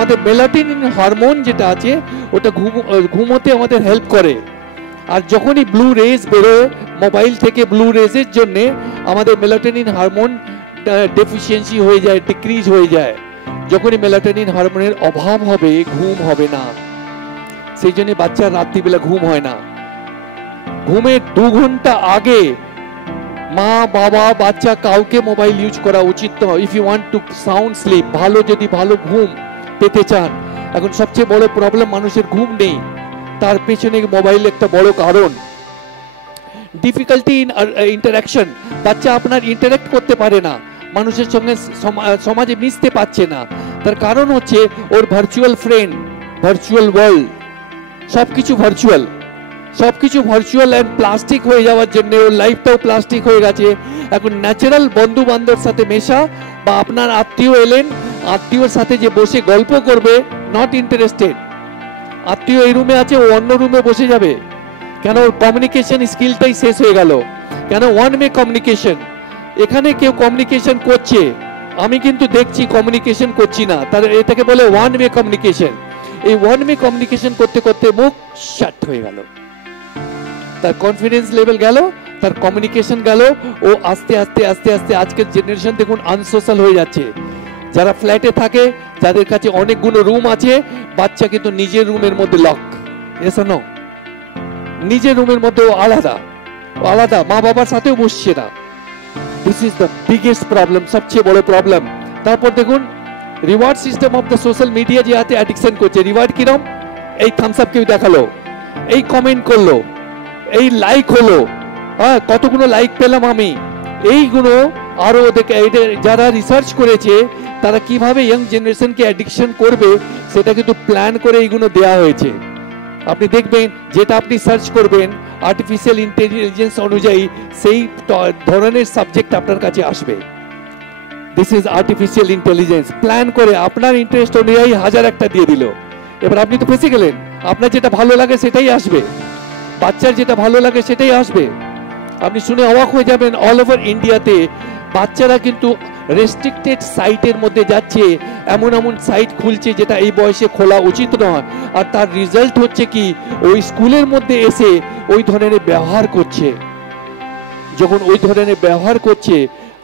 আমাদের melatonin hormone যেটা আছে ওটা ঘুমোতে আমাদের হেল্প করে। আর যখনই ব্লু রেজ বেরোয় মোবাইল থেকে, ব্লু রেজের জন্য আমাদের মেলাটোনিন হরমোন ডেফিসিয়েন্সি হয়ে যায়, ডিক্রিজ হয়ে যায়। যখনই মেলাটোনিন হরমোনের অভাব হবে ঘুম হবে না, সেই জন্য বাচ্চার রাত্রিবেলা ঘুম হয় না। ঘুমের 2 ঘন্টা আগে মা বাবা বাচ্চা কাউকে মোবাইল ইউজ করা উচিত নয়। If you want to sound sleep, যদি ভালো ঘুম পেতে চান। এখন সবচেয়ে বড় প্রবলেম মানুষের ঘুম নেই, তার পেছনে মোবাইল একটা বড় কারণ। ডিফিকাল্টি ইন ইন্টারাকশন, বাচ্চা আপনার ইন্টারাক্ট করতে পারে না, মানুষের সঙ্গে সমাজে মিশতে পারছে না। তার কারণ হচ্ছে ওর ভার্চুয়াল ফ্রেন্ড, ভার্চুয়াল ওয়ার্ল্ড, সবকিছু ভার্চুয়াল, সবকিছু ভার্চুয়াল অ্যান্ড প্লাস্টিক হয়ে যাওয়ার জন্য ওর লাইফটাও প্লাস্টিক হয়ে গেছে। এখন ন্যাচারাল বন্ধু বান্ধবের সাথে মেশা বা আপনার আত্মীয় এলেন, আত্মীয়র সাথে যে বসে গল্প করবে, নট ইন্টারেস্টেড। আত্মীয় এই রুমে আছে, ও অন্য রুমে বসে যাবে কেন? ওর কমিউনিকেশন স্কিলটাই শেষ হয়ে গেল। কেন? One way communication. এখানে কেউ কমিউনিকেশন করছে, আমি কিন্তু দেখছি কমিউনিকেশন করছি না, তার এটাকে বলে ওয়ান ওয়ে কমিউনিকেশন। এই ওয়ান ওয়ে কমিউনিকেশন করতে করতে মুখ শাট হয়ে গেল, তার কনফিডেন্স লেভেল গেল, তার কমিউনিকেশন গেল। ও আস্তে আস্তে আস্তে আস্তে আজকের জেনারেশন দেখুন আনসোশ্যাল হয়ে যাচ্ছে। যারা ফ্ল্যাটে থাকে, যাদের কাছে অনেকগুলো রুম আছে, বাচ্চা কিন্তু নিজের রুমের মধ্যে লক, এসো নো, নিজের রুমের মধ্যে ও আলাদা আলাদা, মা বাবার সাথেও বসছে না। This is the biggest problem, সবচেয়ে বড় প্রবলেম। তারপর দেখুন reward system of the social media যে হাতে অ্যাডিকশন করছে। রিওয়ার্ড কিরম? এই থামস আপ কেউ দেখালো, এই কমেন্ট করলো, এই লাইক হলো, হ্যাঁ কতগুলো লাইক পেলাম আমি, এইগুলো আরো যারা রিসার্চ করেছে তারা কিভাবে ইয়াং জেনারেশনকে অ্যাডিকশন করবে সেটা কিন্তু প্ল্যান করে এইগুলো দেওয়া হয়েছে। আপনি দেখবেন যেটা আপনি সার্চ করবেন আর্টিফিশিয়াল ইন্টেলিজেন্স অনুযায়ী সেই ধরনের সাবজেক্ট আপনার কাছে আসবে। This is artificial intelligence. Plan করে আপনার ইন্টারেস্ট অনুযায়ী 1000 একটা দিয়ে দিল, এবার আপনি তো ফেসে গেলেন। আপনার যেটা ভালো লাগে সেটাই আসবে, বাচ্চার যেটা ভালো লাগে সেটাই আসবে। আপনি শুনে অবাক হয়ে যাবেন, অল ওভার ইন্ডিয়াতে বাচ্চারা কিন্তু রেস্ট্রিক্টেড সাইটের মধ্যে যাচ্ছে, এমন এমন সাইট খুলছে যেটা এই বয়সে খোলা উচিত নয়। আর তার রেজাল্ট হচ্ছে কি, ওই স্কুলের মধ্যে এসে ওই ধরনের ব্যবহার করছে। যখন ওই ধরনের ব্যবহার করছে,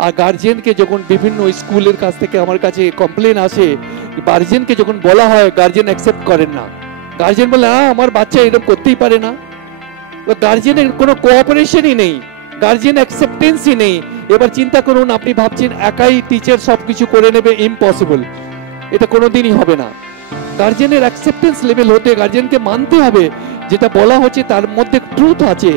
আর গার্জিয়ানকে যখন বিভিন্ন স্কুলের কাছ থেকে আমার কাছে কমপ্লেন আসে, গার্জিয়ানকে যখন বলা হয় গার্জিয়ান অ্যাকসেপ্ট করেন না। গার্জিয়ান বলে আমার বাচ্চা এরকম করতেই পারে না। গার্জিয়ানের কোনো কোঅপারেশনই নেই, গার্জিয়ান অ্যাকসেপ্টেন্সই নেই। এবার চিন্তা করুন, আপনি ভাবছেন একাই টিচার সবকিছু করে নেবে, ইম্পসিবল, এটা কোনোদিনই হবে না। গার্জিয়ানের অ্যাকসেপ্টেন্স লেভেল হতে গার্জিয়ানকে মানতে হবে যেটা বলা হচ্ছে তার মধ্যে ট্রুথ আছে।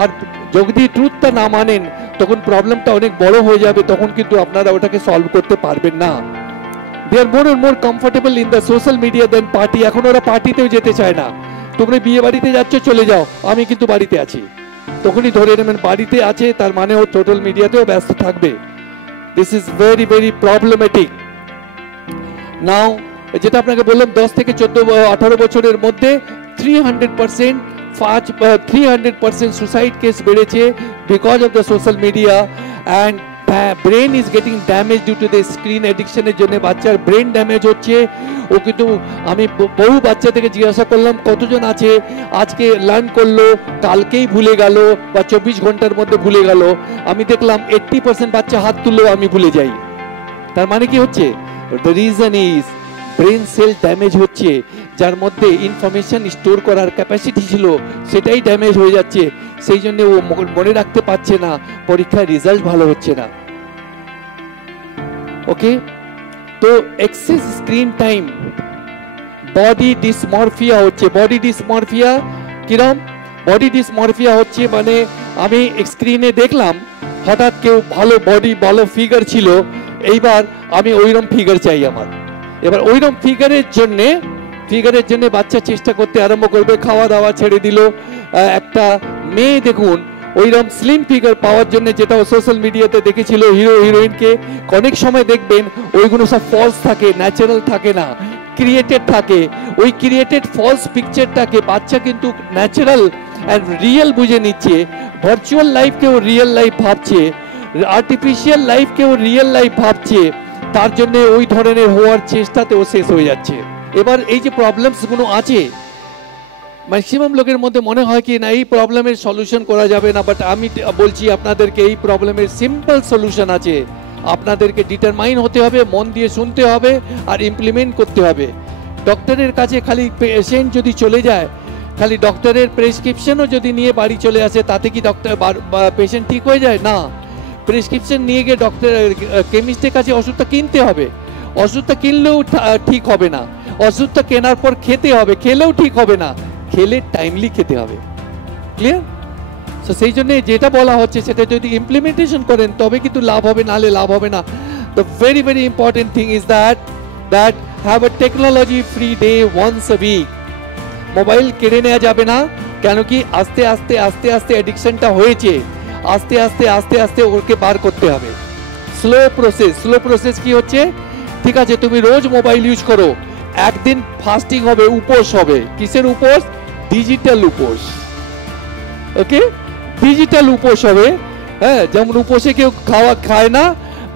আর যদি ট্রুথটা না মানেন তখন প্রবলেমটা অনেক বড় হয়ে যাবে, তখন কিন্তু আপনারা ওটাকে সলভ করতে পারবেন না। They are more and more comfortable in the social media than party. এখন ওরা পার্টিতেও যেতে চায় না। তোমরা বিয়ে বাড়িতে যাচ্ছ, চলে যাও, আমি কিন্তু বাড়িতে আছি। তখনই ধরে নেবেন বাড়িতে আছে, তার মানে ও সোশ্যাল মিডিয়াতেও ব্যস্ত থাকবে। This is very very problematic. Now যেটা আপনাকে বললাম 10 থেকে 14-18 বছরের মধ্যে 300% সুসাইড কেস বেড়েছে because of the social media. And brain is getting damage due to the screen এডিকশনের জন্য বাচ্চার ব্রেন ড্যামেজ হচ্ছে। ও কিন্তু আমি বহু বাচ্চা থেকে জিজ্ঞাসা করলাম কতজন আছে আজকে লার্ন করলো, কালকেই ভুলে গেল বা 24 ঘন্টার মধ্যে ভুলে গেল। আমি দেখলাম 80% বাচ্চা হাত তুললেও আমি ভুলে যাই। তার মানে কি হচ্ছে? The reason is brain sell damage হচ্ছে, যার মধ্যে ইনফরমেশন স্টোর করার ক্যাপাসিটি ছিল সেটাই ড্যামেজ হয়ে যাচ্ছে। সেই জন্য ও মনে রাখতে পারছে না, পরীক্ষায় রেজাল্ট ভালো হচ্ছে না। ওকে, তো excess screen time body dysmorphia হচ্ছে। বডি ডিসমরফিয়া কিরম? বডি ডিসমরফিয়া হচ্ছে মানে আমি স্ক্রিনে দেখলাম হঠাৎ কেউ ভালো বডি ভালো ফিগার ছিল, এইবার আমি ওইরকম ফিগার চাই আমার। এবার ওইরকম ফিগারের জন্য বাচ্চা চেষ্টা করতে আরম্ভ করবে, খাওয়া দাওয়া ছেড়ে দিল। একটা মেয়ে দেখুন ওইরকম স্লিম ফিগার পাওয়ার জন্য, যেটা সোশ্যাল মিডিয়াতে দেখেছিল হিরো হিরোইনকে, অনেক সময় দেখবেন ওইগুলো সব ফলস থাকে, ন্যাচারাল থাকে না, ক্রিয়েটেড থাকে। ওই ক্রিয়েটেড ফলস পিকচারটাকে বাচ্চা কিন্তু ন্যাচারাল অ্যান্ড রিয়েল বুঝে নিচ্ছে। ভার্চুয়াল লাইফকেও রিয়েল লাইফ ভাবছে, আর্টিফিশিয়াল লাইফকেও রিয়েল লাইফ ভাবছে। তার জন্য ওই ধরনের হওয়ার চেষ্টাতেও শেষ হয়ে যাচ্ছে। এবার এই যে প্রবলেমস গুলো আছে, ম্যাক্সিমাম লোকের মধ্যে মনে হয় কি না এই প্রবলেমের সলিউশন করা যাবে না, বাট আমি বলছি আপনাদেরকে এই প্রবলেমের সিম্পল সলিউশন আছে। আপনাদেরকে ডিটারমাইন হতে হবে, মন দিয়ে শুনতে হবে আর ইমপ্লিমেন্ট করতে হবে। ডক্টরের কাছে খালি পেশেন্ট যদি চলে যায়, খালি ডক্টরের প্রেসক্রিপশনও যদি নিয়ে বাড়ি চলে আসে, তাতে কি ডক্টর পেশেন্ট ঠিক হয়ে যায়? না, প্রেসক্রিপশন নিয়ে গিয়ে ডক্টর কেমিস্টের কাছে ওষুধটা কিনতে হবে। ওষুধটা কিনলেও ঠিক হবে না, ওষুধটা কেনার পর খেতে হবে, খেলেও ঠিক হবে না, খেলে টাইমলি খেতে হবে। ক্লিয়ার? সো সেই জন্য যেটা বলা হচ্ছে সেটা যদি ইমপ্লিমেন্টেশন করেন তবে কিন্তু লাভ হবে, নাহলে লাভ হবে না। The very very important thing is that have a technology free day once a week. Mobile কেড়ে নেওয়া যাবে না, কেন কি আস্তে আস্তে আস্তে আস্তে অ্যাডিকশনটা হয়েছে, আস্তে আস্তে আস্তে আস্তে ওকে বার করতে হবে। Slow process. স্লো প্রসেস কি হচ্ছে? ঠিক আছে, তুমি রোজ মোবাইল ইউজ করো, একদিন ফাস্টিং হবে, উপোস হবে। কিসের উপোস? ডিজিটাল উপোস। ওকে, ডিজিটাল উপোস হবে। হ্যাঁ, যেমন উপোসে কেউ খায় না,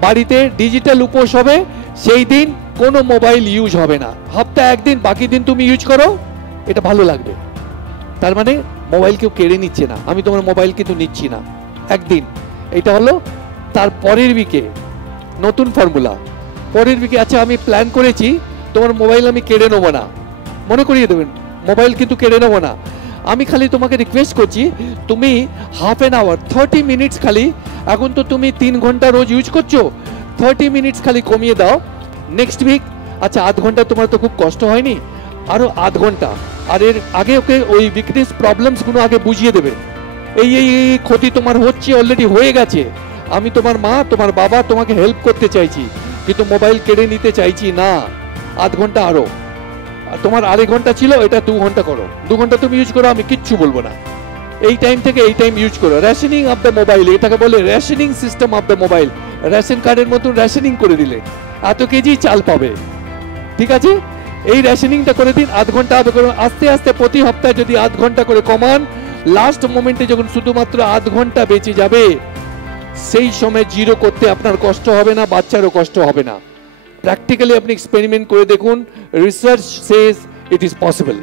বাড়িতে ডিজিটাল উপোস হবে। সেই দিন কোনো মোবাইল ইউজ হবে না, সপ্তাহে একদিন, বাকি দিন তুমি ইউজ করো, এটা ভালো লাগবে। তার মানে মোবাইল কেউ কেড়ে নিচ্ছে না, আমি তোমার মোবাইল কিন্তু নিচ্ছি না একদিন। এটা হলো তার পরের উইকে নতুন ফর্মুলা। পরের উইকে আচ্ছা আমি প্ল্যান করেছি তোমার মোবাইল আমি কেড়ে নেবো না, মনে করিয়ে দেবেন মোবাইল কিন্তু কেড়ে নেবো না। আমি খালি তোমাকে রিকোয়েস্ট করছি, তুমি হাফ অ্যান আওয়ার 30 মিনিটস খালি, এখন তো তুমি 3 ঘন্টা রোজ ইউজ করছো, 30 মিনিটস খালি কমিয়ে দাও নেক্সট উইক। আচ্ছা আধ ঘন্টা তোমার তো খুব কষ্ট হয়নি, আরো আধ ঘন্টা। আর এর আগে ওকে ওই উইকনেস প্রবলেমসগুলো আগে বুঝিয়ে দেবে, এই এই ক্ষতি তোমার হচ্ছে, অলরেডি হয়ে গেছে, আমি তোমার মা তোমার বাবা তোমাকে হেল্প করতে চাইছি, কিন্তু মোবাইল কেড়ে নিতে চাইছি না। আধ ঘন্টা আরো, তোমার আড়াই ঘন্টা ছিল, এটা 2 ঘন্টা করো, 2 ঘন্টা তুমি ইউজ করো, আমি কিচ্ছু বলবো না। এই টাইম থেকে এই টাইম ইউজ করো। রেশনিং অফ দ্য মোবাইল, এটাকে বলে rationing system of the mobile. Ration কার্ডের মতন রেশনিং করে দিলে এত কেজি চাল পাবে, ঠিক আছে? এই রেশনিংটা করে দিন, আধ ঘন্টা আস্তে আস্তে প্রতি সপ্তাহে যদি আধ ঘন্টা করে কমান, লাস্ট মোমেন্টে যখন শুধুমাত্র আধ ঘন্টা বেঁচে যাবে, সেই সময় জিরো করতে আপনার কষ্ট হবে না, বাচ্চারও কষ্ট হবে না। প্র্যাকটিক্যালি আপনি এক্সপেরিমেন্ট করে দেখুন, research Sage it is possible.